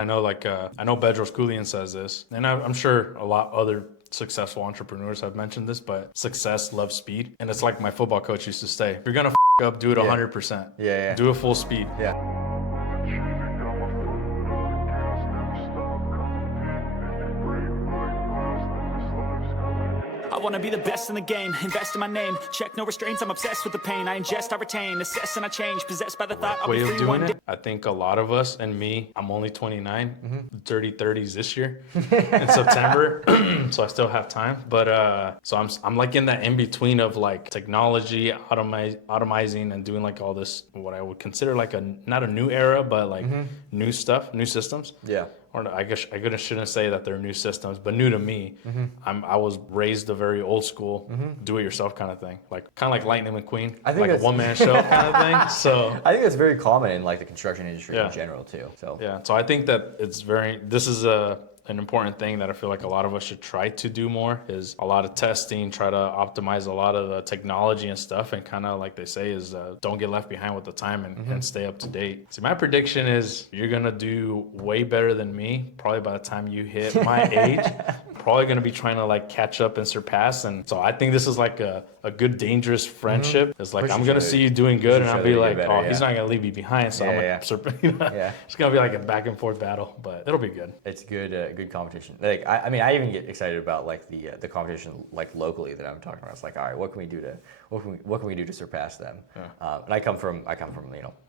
I know I know Bedros Keuilian says this, and I'm sure a lot other successful entrepreneurs have mentioned this, but success loves speed. And it's like my football coach used to say, if you're gonna up, do it 100%. Yeah. Do it full speed. Yeah. I wanna be the best in the game, invest in my name, check no restraints, I'm obsessed with the pain, I ingest, I retain, assess and I change, possessed by the thought I'll Way be of free doing one day. it. I think a lot of us, and me, I'm only 29, dirty 30s this year in September, so I still have time. But so I'm like in that in between of like technology, automizing, and doing like all this what I would consider like a not a new era, but like new stuff, new systems. Yeah. Or I guess I shouldn't say that they're new systems, but new to me. I was raised a very old school, do-it-yourself kind of thing, kind of like Lightning McQueen, I think like a one-man show kind of thing. So I think that's very common in like the construction industry Yeah. in general too. So yeah, so I think that this is an important thing that I feel like a lot of us should try to do more is a lot of testing, try to optimize a lot of the technology and stuff, and kind of like they say is don't get left behind with the time and stay up to date. See, my prediction is you're gonna do way better than me probably by the time you hit my age. Probably gonna be trying to like catch up and surpass, and so I think this is like a good dangerous friendship. It's like I'm gonna see you doing good, and I'll be like, oh, he's not gonna leave me behind, so I'm gonna it's gonna be like a back and forth battle, but it'll be good. it's good competition. Like I mean, I even get excited about like the competition like locally that I'm talking about. It's like, all right, what can we do to surpass them? And I come from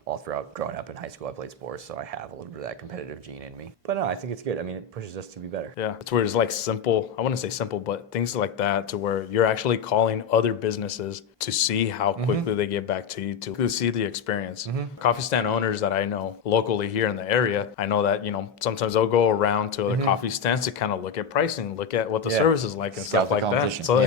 all throughout growing up in high school, I played sports, so I have a little bit of that competitive gene in me. But no, I think it's good. I mean, it pushes us to be better. Yeah, it's where it's like simple. I wouldn't say simple, but things like that to where you're actually calling other businesses to see how quickly they get back to you to see the experience. Coffee stand owners that I know locally here in the area, I know that sometimes they'll go around to other coffee stands to kind of look at pricing, look at what the service is like and Scout stuff like that. competition. So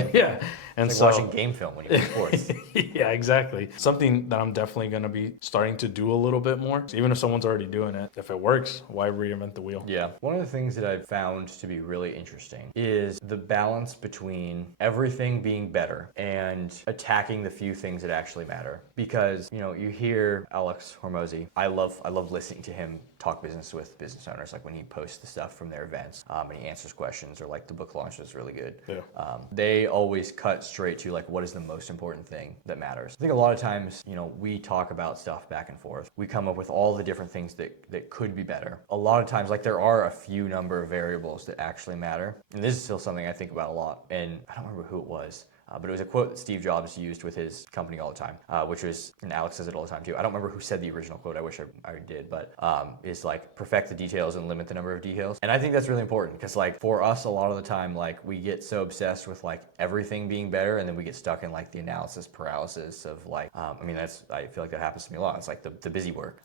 and It's so like watching game film when you play sports. yeah, exactly. Something that I'm definitely going to be starting to do a little bit more. So even if someone's already doing it, if it works, why reinvent the wheel? Yeah. One of the things that I've found to be really interesting is the balance between everything being better and attacking the few things that actually matter. Because, you hear Alex Hormozy. I love listening to him talk business with business owners, like when he posts the stuff from their events and he answers questions, or like the book launch is really good. Yeah. They always cut straight to like what is the most important thing that matters. I think a lot of times, we talk about stuff back and forth. We come up with all the different things that could be better. A lot of times, like there are a few number of variables that actually matter. And this is still something I think about a lot. And I don't remember who it was. But it was a quote that Steve Jobs used with his company all the time, which was, and Alex says it all the time too. I don't remember who said the original quote. I wish I did, but is like perfect the details and limit the number of details. And I think that's really important because like for us, a lot of the time, like we get so obsessed with like everything being better, and then we get stuck in like the analysis paralysis of like, I feel like that happens to me a lot. It's like the busy work.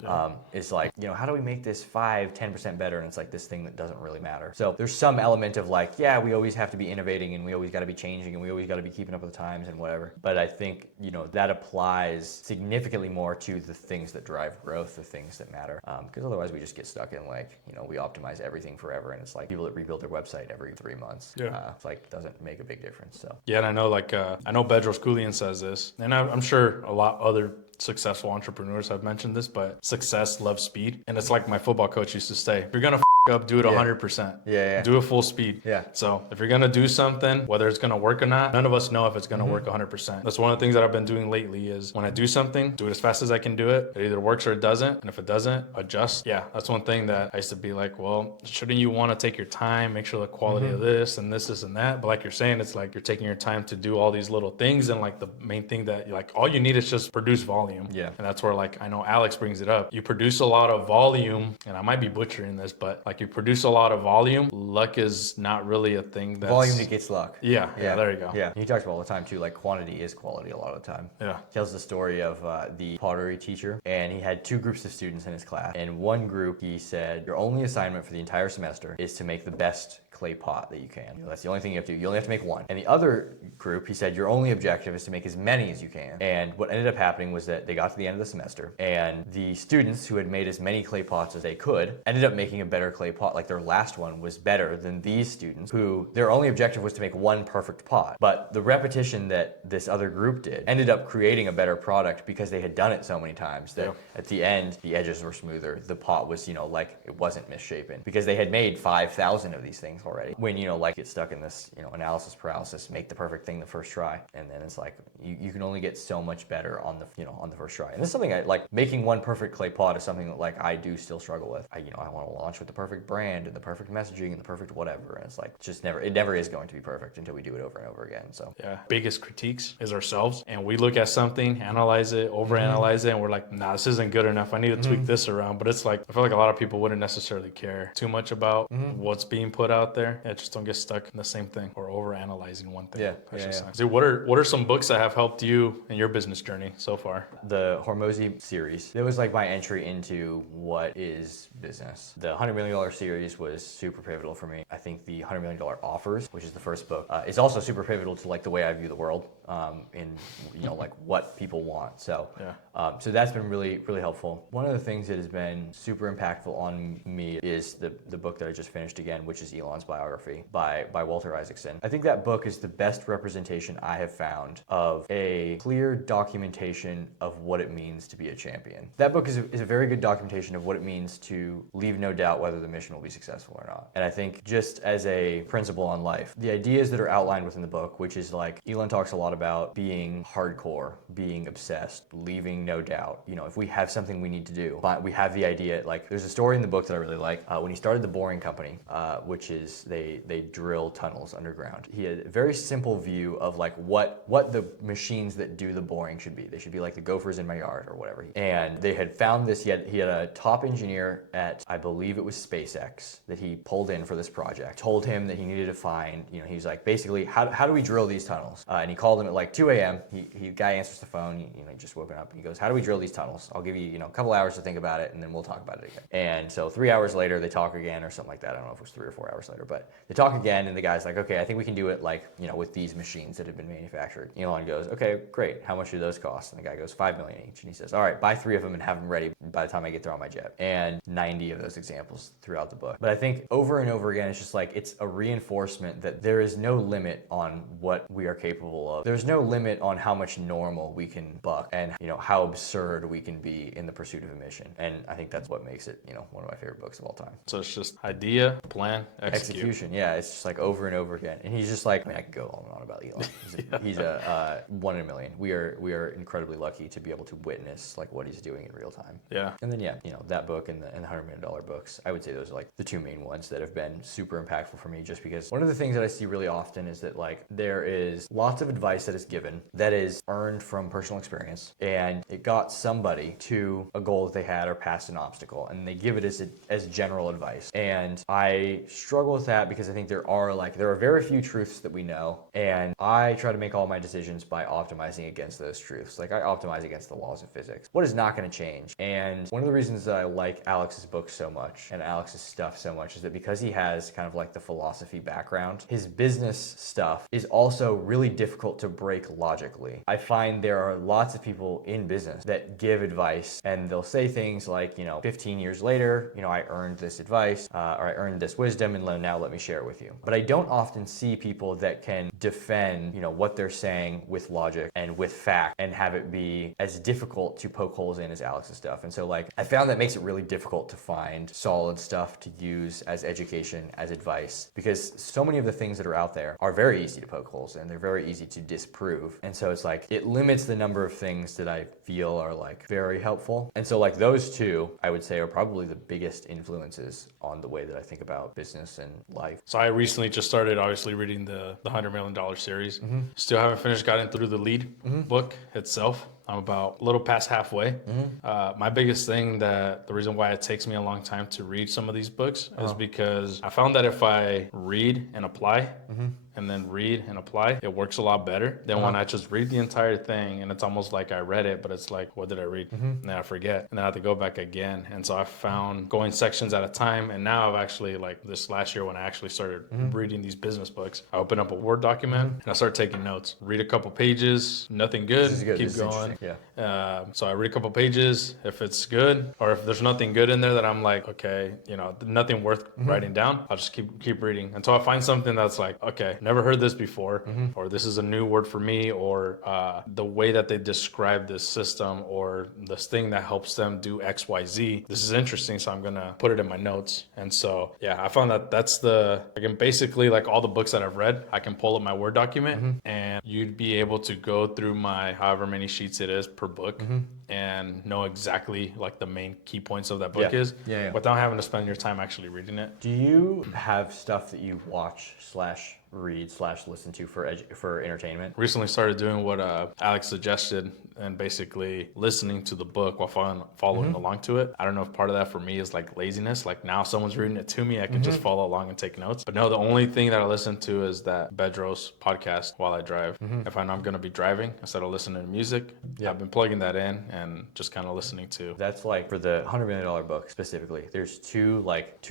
It's like, how do we make this 5-10% better? And it's like this thing that doesn't really matter. So there's some element of like, yeah, we always have to be innovating, and we always got to be changing, and we always got to be keeping up with the times and whatever. But I think, that applies significantly more to the things that drive growth, the things that matter. Because otherwise we just get stuck in like, we optimize everything forever. And it's like people that rebuild their website every 3 months. It's like, doesn't make a big difference. So yeah, and I know I know Bedros Keuilian says this, and I'm sure a lot other successful entrepreneurs have mentioned this, but success loves speed. And it's like my football coach used to say, if you're gonna up, do it 100%. Do it full speed. So if you're gonna do something, whether it's gonna work or not, none of us know if it's gonna work 100%. That's one of the things that I've been doing lately is when I do something, do it as fast as I can do it. It either works or it doesn't. And if it doesn't, adjust. Yeah, that's one thing that I used to be like, well, shouldn't you want to take your time, make sure the quality of this and that? But like you're saying, it's like you're taking your time to do all these little things, and like the main thing that like all you need is just produce volume. Yeah. And that's where like I know Alex brings it up. You produce a lot of volume, and I might be butchering this, but like you produce a lot of volume. Luck is not really a thing. That's volume negates luck. Yeah, there you go. Yeah. He talks about all the time too, like quantity is quality a lot of the time. Yeah. He tells the story of the pottery teacher, and he had two groups of students in his class. And one group, he said, your only assignment for the entire semester is to make the best clay pot that you can. That's the only thing you have to do. You only have to make one. And the other group, he said, your only objective is to make as many as you can. And what ended up happening was that they got to the end of the semester, and the students who had made as many clay pots as they could ended up making a better clay clay pot, like their last one was better than these students who their only objective was to make one perfect pot. But the repetition that this other group did ended up creating a better product because they had done it so many times that at the end, the edges were smoother. The pot was, like it wasn't misshapen because they had made 5,000 of these things already. When, like get stuck in this, analysis paralysis, make the perfect thing the first try. And then it's like, you can only get so much better on the, on the first try. And this is something I like. Making one perfect clay pot is something that like I do still struggle with. I want to launch with the perfect brand and the perfect messaging and the perfect whatever. And it's like, it never is going to be perfect until we do it over and over again. So yeah, biggest critiques is ourselves. And we look at something, analyze it, overanalyze it, and we're like, nah, this isn't good enough. I need to tweak this around. But it's like, I feel like a lot of people wouldn't necessarily care too much about what's being put out there. Yeah, just don't get stuck in the same thing or overanalyzing one thing. So what are some books that have helped you in your business journey so far? The Hormozy series, it was like my entry into what is business. The $100 million series was super pivotal for me. I think the $100 million offers, which is the first book, is also super pivotal to like the way I view the world, in like what people want. So so that's been really, really helpful. One of the things that has been super impactful on me is the book that I just finished again, which is Elon's biography by Walter Isaacson. I think that book is the best representation I have found of a clear documentation of what it means to be a champion. That book is a very good documentation of what it means to leave no doubt whether the mission will be successful or not. And I think just as a principle on life, the ideas that are outlined within the book, which is like Elon talks a lot about being hardcore, being obsessed, leaving no doubt. If we have something we need to do, but we have the idea, like there's a story in the book that I really like. When he started the Boring Company, which is they drill tunnels underground. He had a very simple view of like what the machines that do the boring should be. They should be like the gophers in my yard or whatever. And they had found this, he had a top engineer at, I believe it was SpaceX, that he pulled in for this project, told him that he needed to find, he was like, basically, how do we drill these tunnels? And he called him at like 2 a.m. He guy answers the phone, he just woken up, and he goes, how do we drill these tunnels? I'll give you, a couple hours to think about it, and then we'll talk about it again. And so 3 hours later, they talk again or something like that. I don't know if it was 3 or 4 hours later, but they talk again, and the guy's like, okay, I think we can do it like, with these machines that have been manufactured. Elon goes, okay, great. How much do those cost? And the guy goes, $5 million each. And he says, all right, buy 3 of them and have them ready by the time I get there on my jet. And 90 of those examples throughout the book. But I think over and over again, it's just like, it's a reinforcement that there is no limit on what we are capable of. There's no limit on how much normal we can buck and, how absurd we can be in the pursuit of a mission. And I think that's what makes it, one of my favorite books of all time. So it's just idea, plan, execution. Yeah, it's just like over and over again. And he's just like, I could go on and on about Elon. He's a one in a million. We are incredibly lucky to be able to witness like what he's doing in real time. Yeah. And then that book and the $100 million books, I would say those are like the two main ones that have been super impactful for me, just because one of the things that I see really often is that like there is lots of advice that is given that is earned from personal experience, and it got somebody to a goal that they had or past an obstacle, and they give it as general advice. And I struggle with that because I think there are very few truths that we know, and I try to make all my decisions by optimizing against those truths. Like I optimize against the laws of physics. What is not going to change? And one of the reasons that I like Alex's book so much and Alex's stuff so much is that because he has kind of like the philosophy background, his business stuff is also really difficult to break logically. I find there are lots of people in business that give advice and they'll say things like, 15 years later, I earned this advice or I earned this wisdom, and now let me share it with you. But I don't often see people that can defend, what they're saying with logic and with fact and have it be as difficult to poke holes in as Alex's stuff. And so like I found that makes it really difficult to find solid stuff to use as education, as advice, because so many of the things that are out there are very easy to poke holes in. They're very easy to disprove. And so it's like it limits the number of things that I feel are like very helpful. And so like those two, I would say, are probably the biggest influences on the way that I think about business and life. So I recently just started obviously reading the $100 million series. Still haven't finished, gotten through the lead book itself. I'm about a little past halfway. My biggest thing, the reason why it takes me a long time to read some of these books is because I found that if I read and apply, and then read and apply, it works a lot better than when I just read the entire thing and it's almost like I read it, but it's like, what did I read? And then I forget. And then I have to go back again. And so I found going sections at a time. And now I've actually, like this last year when I actually started reading these business books, I open up a Word document and I start taking notes. Read a couple pages, nothing good, keep going. So I read a couple pages. If it's good, or if there's nothing good in there that I'm like, okay, you know, nothing worth writing down, I'll just keep reading until I find something that's like, okay, never heard this before, or this is a new word for me, or the way that they describe this system or this thing that helps them do X, Y, Z. This is interesting, so I'm gonna put it in my notes. And so, yeah, I found that I can basically, like all the books that I've read, I can pull up my Word document and you'd be able to go through my however many sheets it is per book and know exactly like the main key points of that book is without having to spend your time actually reading it. Do you have stuff that you watch / read / listen to for entertainment? Recently started doing what Alex suggested and basically listening to the book while following along to it. I don't know if part of that for me is like laziness. Like now someone's reading it to me, I can just follow along and take notes. But no, the only thing that I listen to is that Bedros podcast while I drive. If I know I'm going to be driving, instead of listening to music, I've been plugging that in and just kind of listening to. That's like for the $100 million book specifically, there's two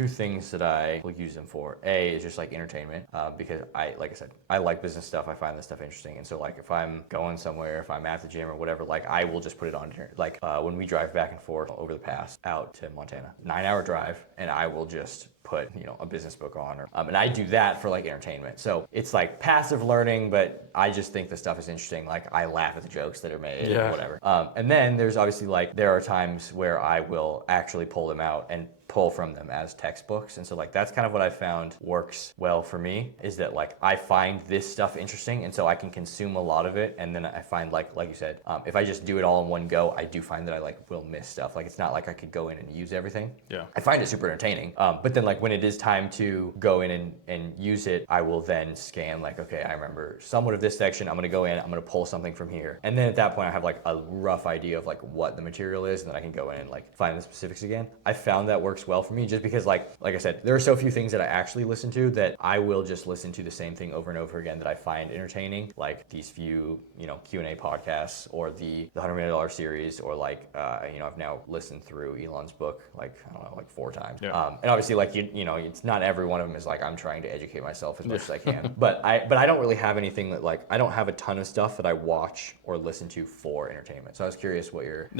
things that I will use them for. A is just like entertainment because like I said, I like business stuff. I find this stuff interesting. And so like if I'm going somewhere, if I'm at the gym or whatever, like I will just put it on here. Like when we drive back and forth over the pass out to Montana, 9-hour drive, and I will just put, you know, a business book on, or and I do that for like entertainment. So it's like passive learning, but I just think the stuff is interesting. Like I laugh at the jokes that are made or whatever. And then there's obviously like there are times where I will actually pull them out and pull from them as textbooks. And so like that's kind of what I found works well for me, is that like I find this stuff interesting and so I can consume a lot of it. And then I find like you said, if I just do it all in one go, I do find that I like will miss stuff. Like it's not like I could go in and use everything. I find it super entertaining. But then like when it is time to go in and use it, I will then scan like, okay, I remember somewhat of this section. I'm gonna go in, I'm gonna pull something from here. And then at that point I have like a rough idea of like what the material is, and then I can go in and like find the specifics again. I found that works well for me just because like I said, there are so few things that I actually listen to that I will just listen to the same thing over and over again that I find entertaining, like these few, you know, Q&A podcasts or the $100 million series, or like you know, I've now listened through Elon's book like I don't know, like 4 times. And obviously like you know, it's not every one of them is like I'm trying to educate myself as much as I can. But I don't really have anything that like I don't have a ton of stuff that I watch or listen to for entertainment. So I was curious what your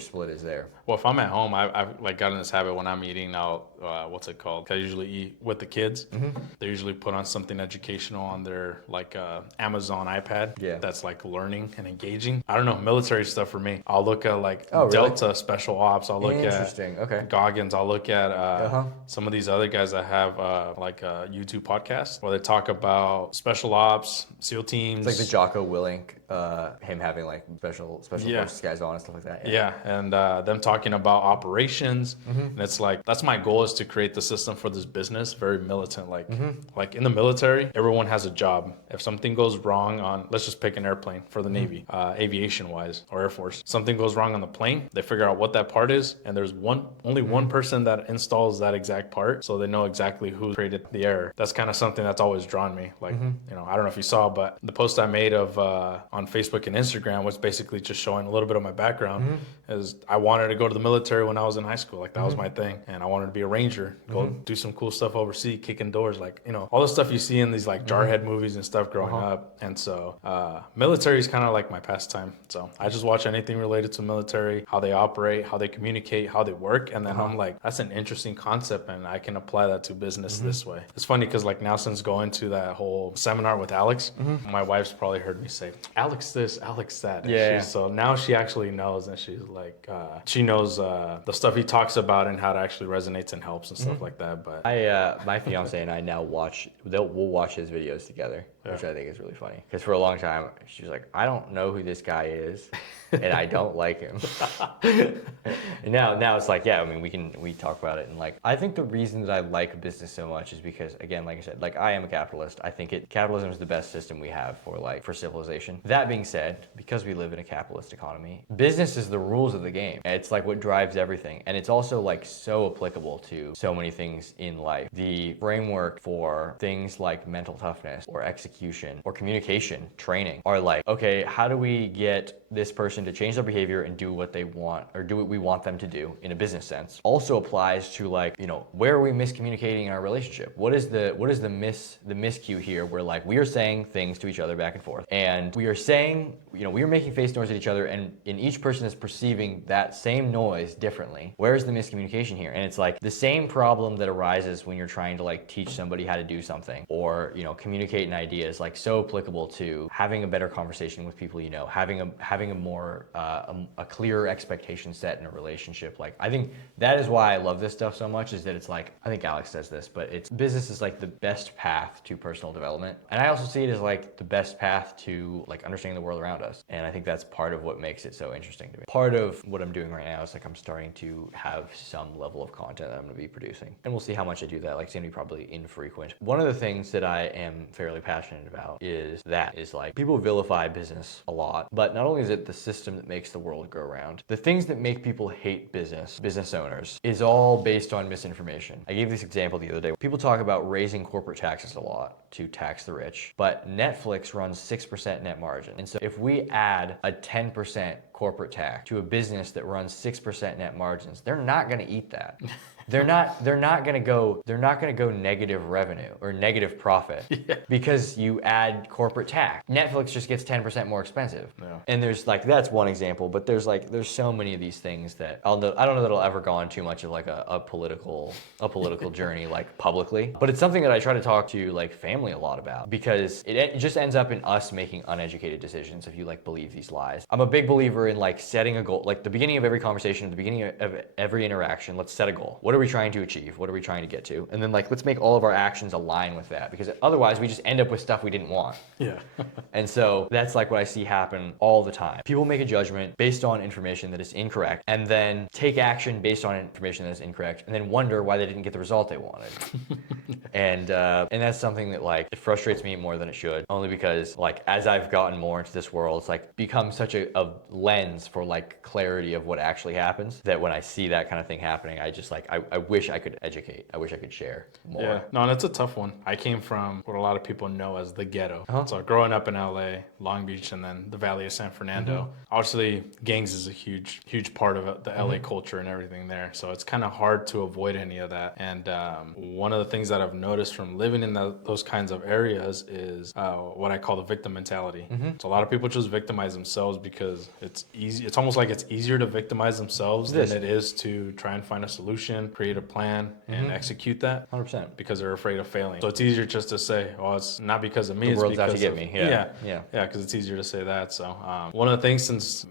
split is there. Well, if I'm at home, I've like gotten this habit when I'm eating. I'll what's it called? I usually eat with the kids. They usually put on something educational on their like Amazon iPad. That's like learning and engaging. I don't know, military stuff for me. I'll look at like Delta Special Ops. I'll look at Goggins. I'll look at some of these other guys that have like a YouTube podcast where they talk about special ops, SEAL teams. It's like the Jocko Willink, him having like special forces guys on and stuff like that. And them talking about operations. And it's like, that's my goal, is to create the system for this business, very militant. Like in the military, everyone has a job. If something goes wrong on, let's just pick an airplane for the Navy, aviation wise, or Air Force, something goes wrong on the plane, they figure out what that part is, and there's only one person that installs that exact part, so they know exactly who created the error. That's kind of something that's always drawn me. Like, you know, I don't know if you saw, but the post I made of on Facebook and Instagram was basically just showing a little bit of my background. Is I wanted to go to the military when I was in high school. Like that was my thing, and I wanted to be a ranger, go do some cool stuff overseas, kicking doors, like, you know, all the stuff you see in these like jarhead movies and stuff growing up. And so military is kind of like my pastime. So I just watch anything related to military, how they operate, how they communicate, how they work, and then I'm like, that's an interesting concept, and I can apply that to business this way. It's funny because like now, since going to that whole seminar with Alex, my wife's probably heard me say Alex this, Alex that. So now she actually knows, and she's like, she knows the stuff he talks about and how it actually resonates and helps and stuff like that. But my fiance and I now we'll watch his videos together. which I think is really funny. Because for a long time, she was like, I don't know who this guy is, and I don't like him. And now it's like, yeah, I mean, we talk about it, and like, I think the reason that I like business so much is because, again, like I said, like I am a capitalist. I think capitalism is the best system we have for civilization. That being said, because we live in a capitalist economy, business is the rules of the game. It's like what drives everything, and it's also like so applicable to so many things in life. The framework for things like mental toughness or execution or communication training are like, okay, how do we get this person to change their behavior and do what they want or do what we want them to do in a business sense? Also applies to like, you know, where are we miscommunicating in our relationship? What is the miscue here where like we are saying things to each other back and forth, and we are saying, you know, we are making face noise at each other, and each person is perceiving that same noise differently. Where's the miscommunication here? And it's like the same problem that arises when you're trying to like teach somebody how to do something or, you know, communicate an idea is like so applicable to having a better conversation with people, you know, having a more a clearer expectation set in a relationship. Like I think that is why I love this stuff so much, is that it's like, I think Alex says this, but it's business is like the best path to personal development. And I also see it as like the best path to like understanding the world around us. And I think that's part of what makes it so interesting to me. Part of what I'm doing right now is like I'm starting to have some level of content that I'm going to be producing. And we'll see how much I do that. Like it's going to be probably infrequent. One of the things that I am fairly passionate about is like people vilify business a lot, but not only is it the system that makes the world go around, the things that make people hate business owners is all based on misinformation. I gave this example the other day. People talk about raising corporate taxes a lot to tax the rich, but Netflix runs 6% net margin. And so if we add a 10% corporate tax to a business that runs 6% net margins, they're not going to eat that. They're not going to go negative revenue or negative profit because you add corporate tax. Netflix just gets 10% more expensive. Yeah. And there's like, that's one example, but there's so many of these things that I don't know that I'll ever go on too much of like a political journey like publicly, but it's something that I try to talk to like family a lot about, because it just ends up in us making uneducated decisions if you like believe these lies. I'm a big believer in like setting a goal, like the beginning of every conversation, the beginning of every interaction, let's set a goal. What are we trying to achieve? What are we trying to get to? And then like, let's make all of our actions align with that, because otherwise we just end up with stuff we didn't want. Yeah. And so that's like what I see happen all the time. People make a judgment based on information that is incorrect, and then take action based on information that is incorrect, and then wonder why they didn't get the result they wanted. And that's something that like, it frustrates me more than it should, only because like, as I've gotten more into this world, it's like become such a lens for like clarity of what actually happens, that when I see that kind of thing happening, I just like, I wish I could educate. I wish I could share more. Yeah, no, and it's a tough one. I came from what a lot of people know as the ghetto. So growing up in LA, Long Beach, and then the Valley of San Fernando, obviously gangs is a huge part of the LA culture and everything there. So it's kind of hard to avoid any of that. And one of the things that I've noticed from living in those kinds of areas is what I call the victim mentality. So a lot of people just victimize themselves because it's easy. It's almost like it's easier to victimize themselves than it is to try and find a solution, create a plan, and execute that. 100%. Because they're afraid of failing. So it's easier just to say, oh, it's not because of me. The world's it's because out to get me. Yeah, because it's easier to say that. So one of the things since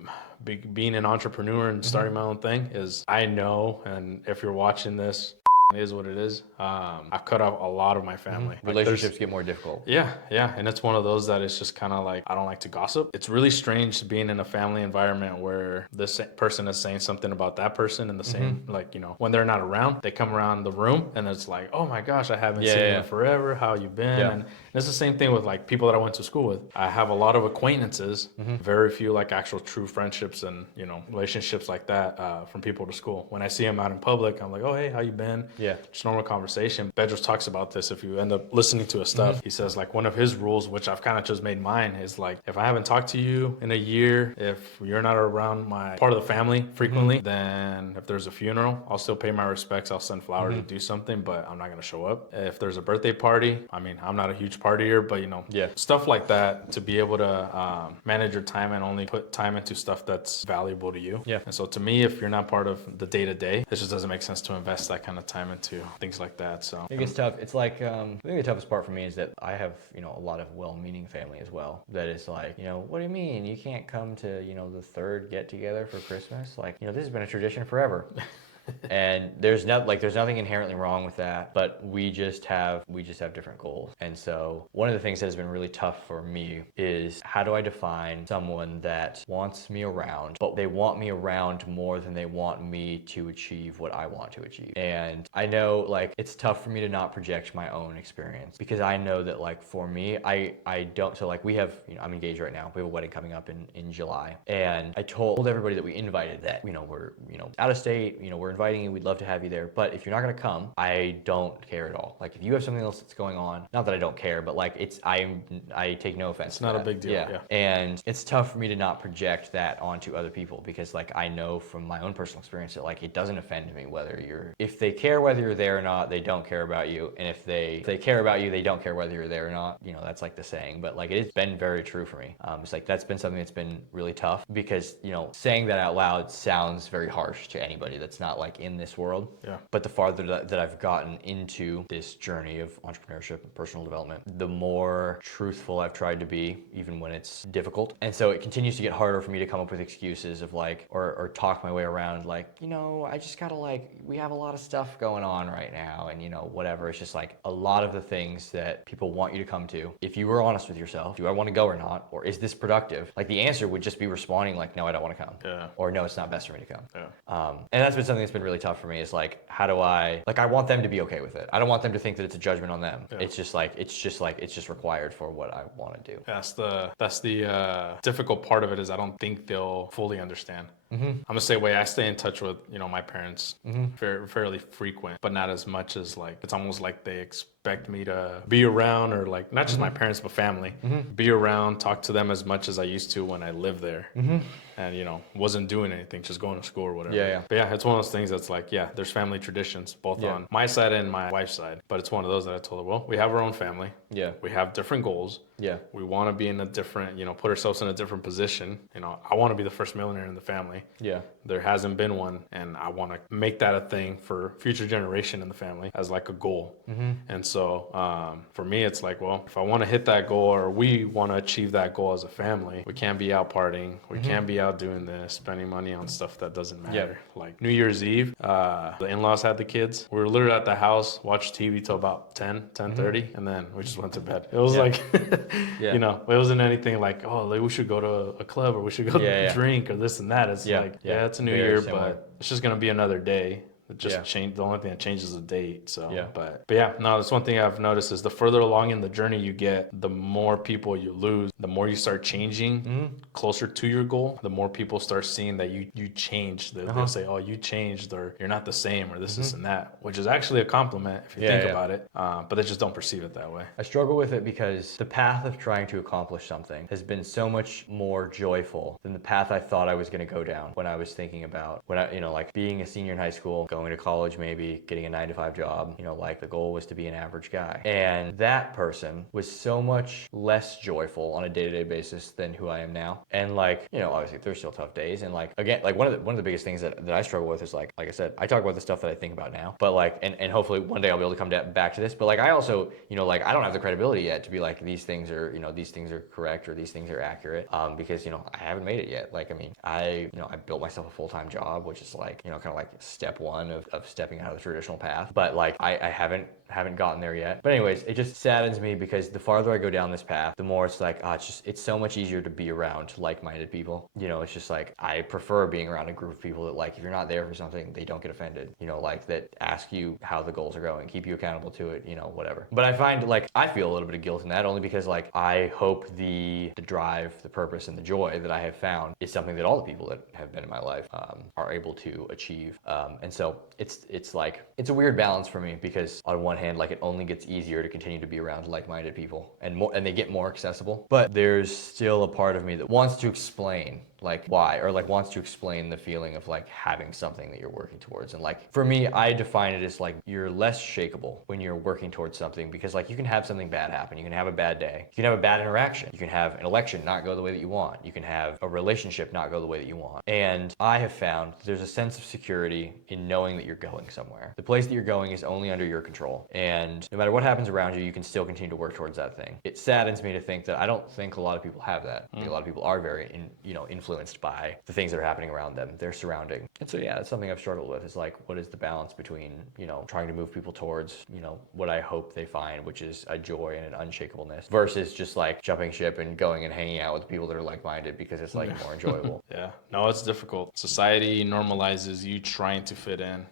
being an entrepreneur and starting my own thing is I know, and if you're watching this, it is what it is. I've cut off a lot of my family. Relationships get more difficult. Yeah. And it's one of those that it's just kind of like, I don't like to gossip. It's really strange being in a family environment where this person is saying something about that person and the same, like, you know, when they're not around, they come around the room and it's like, oh my gosh, I haven't seen you in forever. How you been? Yeah. And it's the same thing with like people that I went to school with. I have a lot of acquaintances, very few like actual true friendships and, you know, relationships like that from people to school. When I see them out in public, I'm like, oh, hey, how you been? Yeah. Just normal conversation. Bedros talks about this if you end up listening to his stuff. He says like one of his rules, which I've kind of just made mine, is like, if I haven't talked to you in a year, if you're not around my part of the family frequently, then if there's a funeral, I'll still pay my respects. I'll send flowers to do something, but I'm not going to show up. If there's a birthday party, I mean, I'm not a huge partier, but you know, stuff like that, to be able to manage your time and only put time into stuff that's valuable to you. Yeah. And so to me, if you're not part of the day-to-day, it just doesn't make sense to invest that kind of time into things like that. So I think it's tough. It's like, I think the toughest part for me is that I have, you know, a lot of well-meaning family as well. That is like, you know, what do you mean? You can't come to, you know, the third get-together for Christmas? Like, you know, this has been a tradition forever. And there's nothing inherently wrong with that, but we just have different goals. And so one of the things that has been really tough for me is, how do I define someone that wants me around, but they want me around more than they want me to achieve what I want to achieve? And I know like it's tough for me to not project my own experience, because I know that like for me, I don't, so like we have, I'm engaged right now. We have a wedding coming up in July. And I told everybody that we invited that, we're, out of state, we're inviting you, we'd love to have you there. But if you're not gonna come, I don't care at all. Like if you have something else that's going on, not that I don't care, but like I take no offense. It's not a big deal. Yeah. And it's tough for me to not project that onto other people, because like I know from my own personal experience that like it doesn't offend me if they care whether you're there or not, they don't care about you. And if they care about you, they don't care whether you're there or not. That's like the saying, but like it's been very true for me. It's like that's been something that's been really tough, because saying that out loud sounds very harsh to anybody that's not like in this world. Yeah. But the farther that I've gotten into this journey of entrepreneurship and personal development, the more truthful I've tried to be, even when it's difficult. And so it continues to get harder for me to come up with excuses of like, or talk my way around like, I just gotta like, we have a lot of stuff going on right now, and whatever. It's just like a lot of the things that people want you to come to. If you were honest with yourself, do I want to go or not? Or is this productive? Like the answer would just be responding like, no, I don't want to come. Yeah. Or no, it's not best for me to come. Yeah. And that's been something that's been really tough for me, is like, how do I want them to be okay with it. I don't want them to think that it's a judgment on them. Yeah. It's just required for what I want to do. That's the difficult part of it, is I don't think they'll fully understand. Mm-hmm. I'm gonna say, I stay in touch with my parents fairly frequent, but not as much as like, it's almost like they expect me to be around, or like not just my parents but family, be around, talk to them as much as I used to when I lived there, and wasn't doing anything, just going to school or whatever. Yeah. But yeah, it's one of those things that's like, there's family traditions both on my side and my wife's side, but it's one of those that I told her, well, we have our own family. Yeah. We have different goals. Yeah. We want to be in a different, put ourselves in a different position. I want to be the first millionaire in the family. Yeah. There hasn't been one, and I want to make that a thing for future generation in the family as like a goal. And so for me, it's like, well, if I want to hit that goal, or we want to achieve that goal as a family, we can't be out partying. We can't be out doing this, spending money on stuff that doesn't matter. Like New Year's Eve, the in-laws had the kids. We were literally at the house, watched TV till about 10:30, and then we just went to bed. It was like, it wasn't anything like, oh, like we should go to a club, or we should go drink, or this and that. It's like, it's a new year, but it's just gonna be another day. It just changed. The only thing that changes is the date. So, but that's one thing I've noticed, is the further along in the journey you get, the more people you lose, the more you start changing closer to your goal, the more people start seeing that you changed. They'll say, oh, you changed, or you're not the same, or this and that, which is actually a compliment if you think about it. But they just don't perceive it that way. I struggle with it because the path of trying to accomplish something has been so much more joyful than the path I thought I was going to go down when I was thinking about like being a senior in high school, going to college, maybe getting a 9-to-5 job. Like the goal was to be an average guy, and that person was so much less joyful on a day-to-day basis than who I am now. And like, obviously there's still tough days, and like, again, like one of the biggest things that I struggle with is like I said, I talk about the stuff that I think about now, but like, and hopefully one day I'll be able to come back to this, but like I also, like I don't have the credibility yet to be like, these things are correct, or these things are accurate, because I haven't made it yet. Like, I mean, I built myself a full-time job, which is like, kind of like step one of stepping out of the traditional path, but like I haven't gotten there yet. But anyways, it just saddens me, because the farther I go down this path, the more it's like, it's so much easier to be around like-minded people. It's just like, I prefer being around a group of people that, like, if you're not there for something, they don't get offended, like that ask you how the goals are going, keep you accountable to it, whatever. But I find like, I feel a little bit of guilt in that, only because like, I hope the drive, the purpose, and the joy that I have found is something that all the people that have been in my life are able to achieve. And so it's like, it's a weird balance for me, because on one hand, like, it only gets easier to continue to be around like-minded people, and they get more accessible, but there's still a part of me that wants to explain like why, or like wants to explain the feeling of like having something that you're working towards. And like, for me, I define it as like, you're less shakeable when you're working towards something, because like, you can have something bad happen, you can have a bad day, you can have a bad interaction, you can have an election not go the way that you want, you can have a relationship not go the way that you want. And I have found there's a sense of security in knowing that you're going somewhere. The place that you're going is only under your control, and no matter what happens around you, you can still continue to work towards that thing. It saddens me to think that I don't think a lot of people have that. I think a lot of people are very influenced influenced by the things that are happening around them, their surrounding. And so, yeah, that's something I've struggled with, is like, what is the balance between, you know, trying to move people towards, you know, what I hope they find, which is a joy and an unshakableness, versus just like jumping ship and going and hanging out with people that are like-minded because it's like more enjoyable. Yeah, no, it's difficult. Society normalizes you trying to fit in,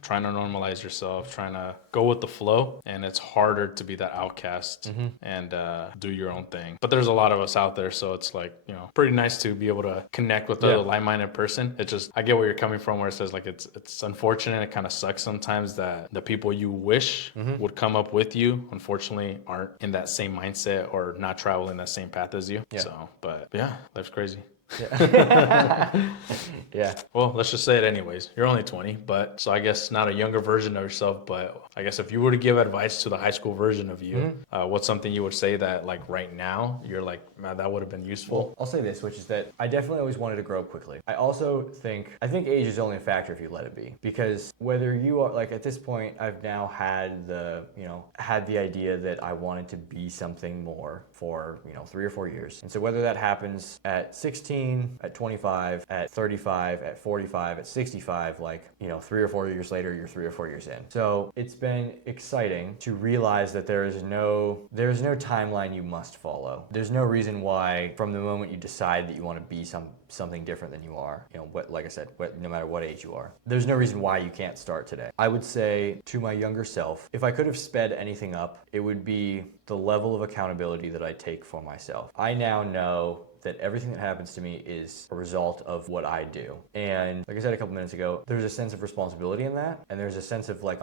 trying to normalize yourself, trying to go with the flow, and it's harder to be that outcast and do your own thing. But there's a lot of us out there, so it's like, you know, pretty nice to be able to connect with a like-minded person. It just, I get where you're coming from, where it says like it's unfortunate, it kind of sucks sometimes that the people you wish would come up with you, unfortunately, aren't in that same mindset or not traveling that same path as you. So, but yeah, life's crazy. Yeah. Well, let's just say it anyways. You're only 20, but so I guess not a younger version of yourself, but I guess if you were to give advice to the high school version of you, what's something you would say that like right now you're like, man, that would have been useful? Well, I'll say this, which is that I definitely always wanted to grow up quickly. I also think age is only a factor if you let it be, because whether you are like, at this point, I've now had the idea that I wanted to be something more for, you know, 3 or 4 years. And so whether that happens at 16, at 25, at 35, at 45, at 65, like, you know, 3 or 4 years later, you're 3 or 4 years in. So it's been exciting to realize that there is no timeline you must follow. There's no reason why from the moment you decide that you want to be something different than you are, you know, like I said, no matter what age you are, there's no reason why you can't start today. I would say to my younger self, if I could have sped anything up, it would be the level of accountability that I take for myself. I now know that everything that happens to me is a result of what I do. And like I said a couple minutes ago, there's a sense of responsibility in that, and there's a sense of like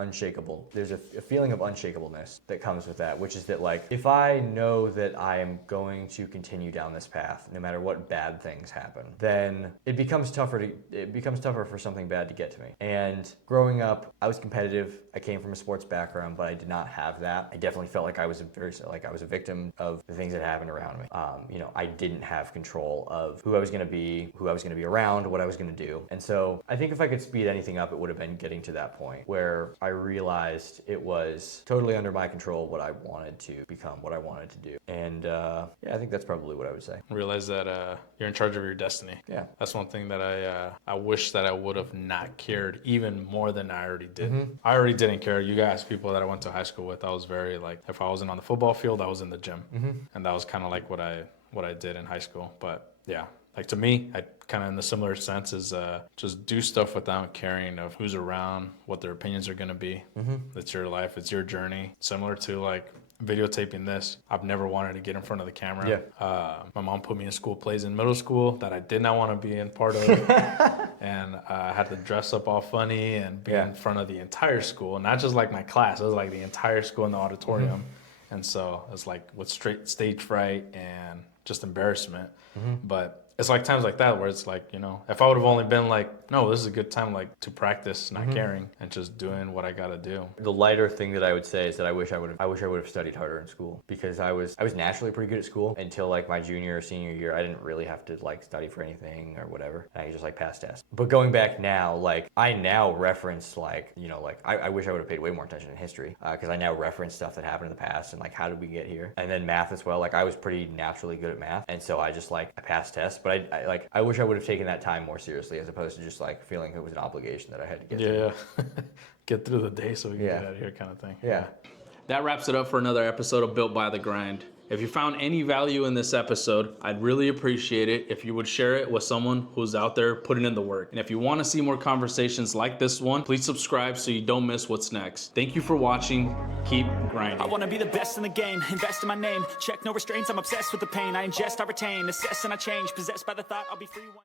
there's a feeling of unshakableness that comes with that, which is that like, if I know that I am going to continue down this path, no matter what bad things happen, then it becomes tougher for something bad to get to me. And growing up, I was competitive. I came from a sports background, but I did not have that. I definitely felt like I was a victim of the things that happened around me. You know, I didn't have control of who I was going to be around, what I was going to do. And so I think if I could speed anything up, it would have been getting to that point where I realized it was totally under my control what I wanted to become, what I wanted to do. And yeah, I think that's probably what I would say. Realize that you're in charge of your destiny. Yeah. That's one thing that I wish that I would have not cared even more than I already did. I already didn't care. You guys, people that I went to high school with, I was very like, if I wasn't on the football field, I was in the gym. And that was kind of like what I did in high school. But yeah, like to me, I kind of in the similar sense is just do stuff without caring of who's around, what their opinions are going to be. It's your life, it's your journey. Similar to like videotaping this, I've never wanted to get in front of the camera. My mom put me in school plays in middle school that I did not want to be in part of. And I had to dress up all funny and be in front of the entire school, not just like my class, it was like the entire school in the auditorium. And so it's like with straight stage fright and just embarrassment. But it's like times like that where it's like, you know, if I would have only been like, no, this is a good time like to practice not caring and just doing what I gotta do. The lighter thing that I would say is that I wish I would have studied harder in school, because I was naturally pretty good at school until like my junior or senior year. I didn't really have to like study for anything or whatever. I could just like pass tests. But going back now, like I now reference like, you know, like I wish I would have paid way more attention in history, because I now reference stuff that happened in the past and like how did we get here? And then math as well. Like I was pretty naturally good at math, and so I just like I passed tests. But I wish I would have taken that time more seriously, as opposed to just like feeling it was an obligation that I had to get through. Get through the day so we can get out of here kind of thing. That wraps it up for another episode of Built by the Grind. If you found any value in this episode, I'd really appreciate it if you would share it with someone who's out there putting in the work. And if you want to see more conversations like this one, please subscribe so you don't miss what's next. Thank you for watching. Keep grinding. I want to be the best in the game, invest in my name, check no restraints, I'm obsessed with the pain, I ingest, I retain, assess and I change, possessed by the thought I'll be free one